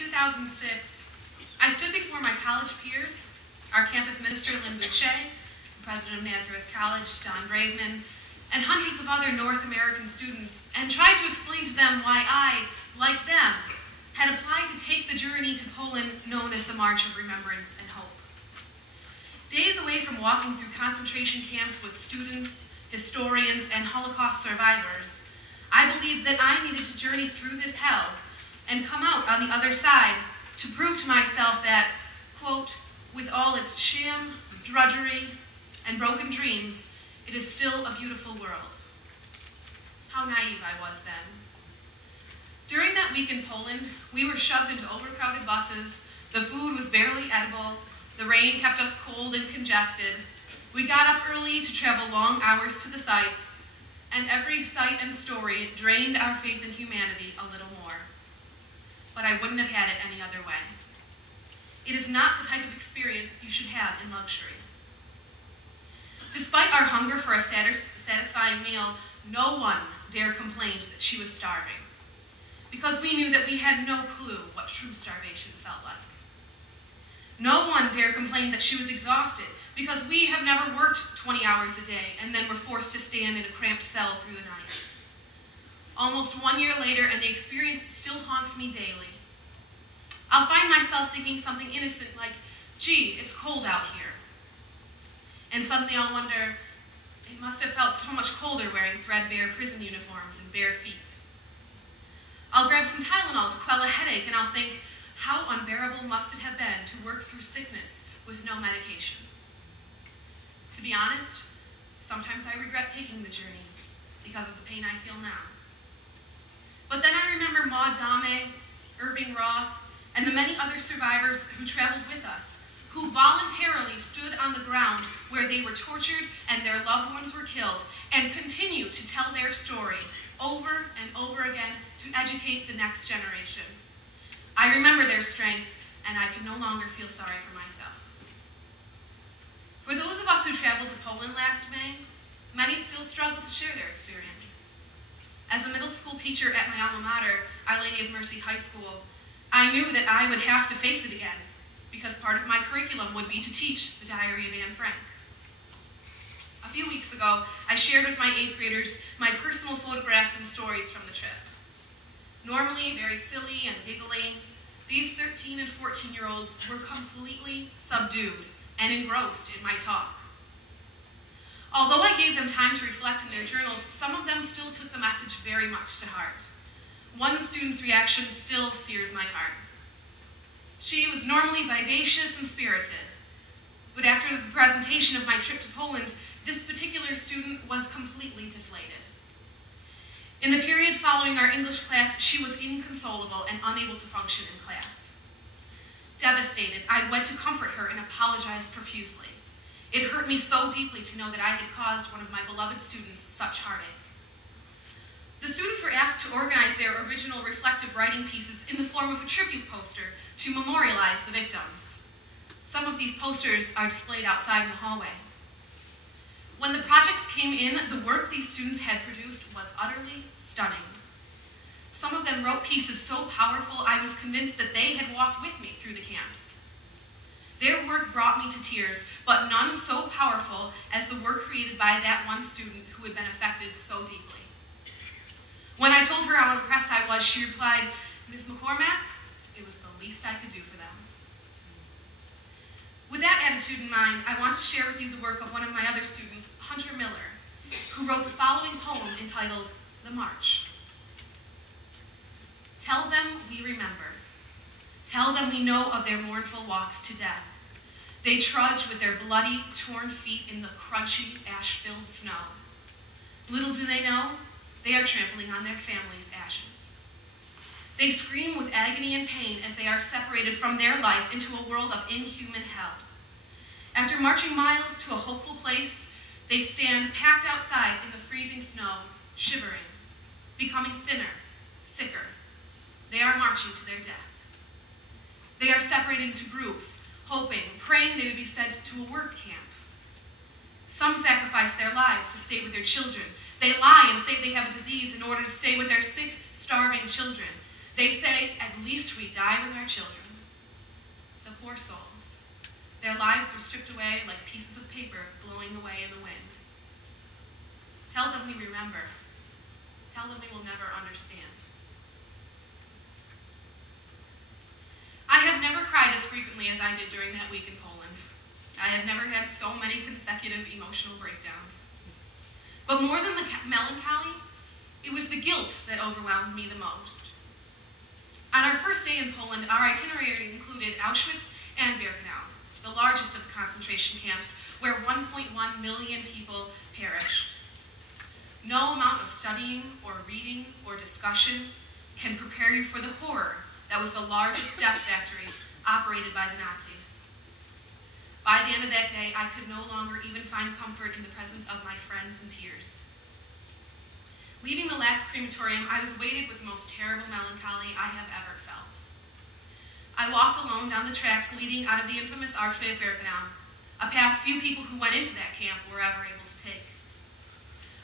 2006, I stood before my college peers, our campus minister, Lynn Boucher, the president of Nazareth College, Don Braveman, and hundreds of other North American students, and tried to explain to them why I, like them, had applied to take the journey to Poland known as the March of Remembrance and Hope. Days away from walking through concentration camps with students, historians, and Holocaust survivors, I believed that I needed to journey through this hell and come out on the other side to prove to myself that, quote, with all its sham, drudgery, and broken dreams, it is still a beautiful world. How naive I was then. During that week in Poland, we were shoved into overcrowded buses, the food was barely edible, the rain kept us cold and congested, we got up early to travel long hours to the sites, and every sight and story drained our faith in humanity a little more. But I wouldn't have had it any other way. It is not the type of experience you should have in luxury. Despite our hunger for a satisfying meal, no one dared complain that she was starving, because we knew that we had no clue what true starvation felt like. No one dared complain that she was exhausted, because we have never worked 20 hours a day and then were forced to stand in a cramped cell through the night. Almost 1 year later, and the experience still haunts me daily. I'll find myself thinking something innocent like, gee, it's cold out here. And suddenly I'll wonder, it must have felt so much colder wearing threadbare prison uniforms and bare feet. I'll grab some Tylenol to quell a headache, and I'll think, how unbearable must it have been to work through sickness with no medication? To be honest, sometimes I regret taking the journey because of the pain I feel now. But then I remember Maud Dame, Irving Roth, and the many other survivors who traveled with us, who voluntarily stood on the ground where they were tortured and their loved ones were killed, and continue to tell their story over and over again to educate the next generation. I remember their strength, and I can no longer feel sorry for myself. For those of us who traveled to Poland last May, many still struggle to share their experience. As a middle school teacher at my alma mater, Our Lady of Mercy High School, I knew that I would have to face it again, because part of my curriculum would be to teach the Diary of Anne Frank. A few weeks ago, I shared with my 8th graders my personal photographs and stories from the trip. Normally very silly and giggly, these 13 and 14-year-olds were completely subdued and engrossed in my talk. Although I gave them time to reflect in their journals, some of them still took the message very much to heart. One student's reaction still sears my heart. She was normally vivacious and spirited, but after the presentation of my trip to Poland, this particular student was completely deflated. In the period following our English class, she was inconsolable and unable to function in class. Devastated, I went to comfort her and apologized profusely. It hurt me so deeply to know that I had caused one of my beloved students such heartache. The students were asked to organize their original reflective writing pieces in the form of a tribute poster to memorialize the victims. Some of these posters are displayed outside in the hallway. When the projects came in, the work these students had produced was utterly stunning. Some of them wrote pieces so powerful I was convinced that they had walked with me through the camps. Their work brought me to tears, but none so powerful as the work created by that one student who had been affected so deeply. When I told her how impressed I was, she replied, "Ms. McCormack, it was the least I could do for them." With that attitude in mind, I want to share with you the work of one of my other students, Hunter Miller, who wrote the following poem entitled, "The March." Tell them we remember. Tell them we know of their mournful walks to death. They trudge with their bloody, torn feet in the crunchy, ash-filled snow. Little do they know, they are trampling on their family's ashes. They scream with agony and pain as they are separated from their life into a world of inhuman hell. After marching miles to a hopeful place, they stand packed outside in the freezing snow, shivering, becoming thinner, sicker. They are marching to their death. They are separated into groups, hoping, praying they would be sent to a work camp. Some sacrifice their lives to stay with their children. They lie and say they have a disease in order to stay with their sick, starving children. They say, at least we die with our children. The poor souls. Their lives were stripped away like pieces of paper blowing away in the wind. Tell them we remember. Tell them we will never understand. I have never cried as frequently as I did during that week in Poland. I have never had so many consecutive emotional breakdowns. But more than the melancholy, it was the guilt that overwhelmed me the most. On our first day in Poland, our itinerary included Auschwitz and Birkenau, the largest of the concentration camps, where 1.1 million people perished. No amount of studying or reading or discussion can prepare you for the horror that was the largest death factory operated by the Nazis. By the end of that day, I could no longer even find comfort in the presence of my friends and peers. Leaving the last crematorium, I was weighted with the most terrible melancholy I have ever felt. I walked alone down the tracks leading out of the infamous archway of Birkenau, a path few people who went into that camp were ever able to take.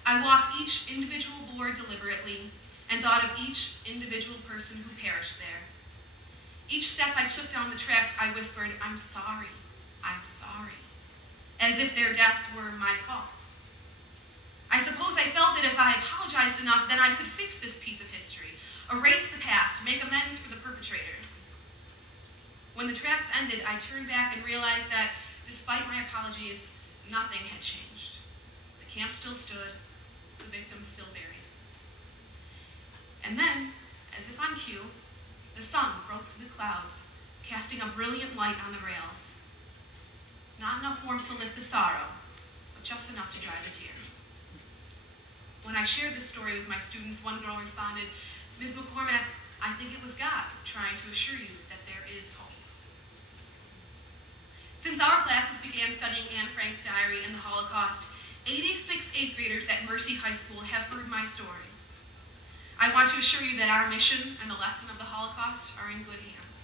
I walked each individual board deliberately and thought of each individual person who perished there. Each step I took down the tracks, I whispered, "I'm sorry, I'm sorry," as if their deaths were my fault. I suppose I felt that if I apologized enough, then I could fix this piece of history, erase the past, make amends for the perpetrators. When the tracks ended, I turned back and realized that, despite my apologies, nothing had changed. The camp still stood, the victims still buried. And then, as if on cue, the sun broke through the clouds, casting a brilliant light on the rails. Not enough warmth to lift the sorrow, but just enough to dry the tears. When I shared this story with my students, one girl responded, "Ms. McCormack, I think it was God trying to assure you that there is hope." Since our classes began studying Anne Frank's diary and the Holocaust, 86 8th graders at Mercy High School have heard my story. I want to assure you that our mission and the lesson of the Holocaust are in good hands.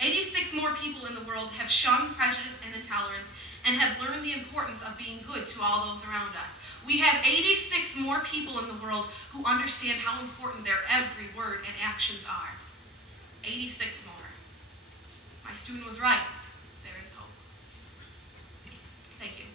86 more people in the world have shunned prejudice and intolerance and have learned the importance of being good to all those around us. We have 86 more people in the world who understand how important their every word and actions are. 86 more. My student was right. There is hope. Thank you.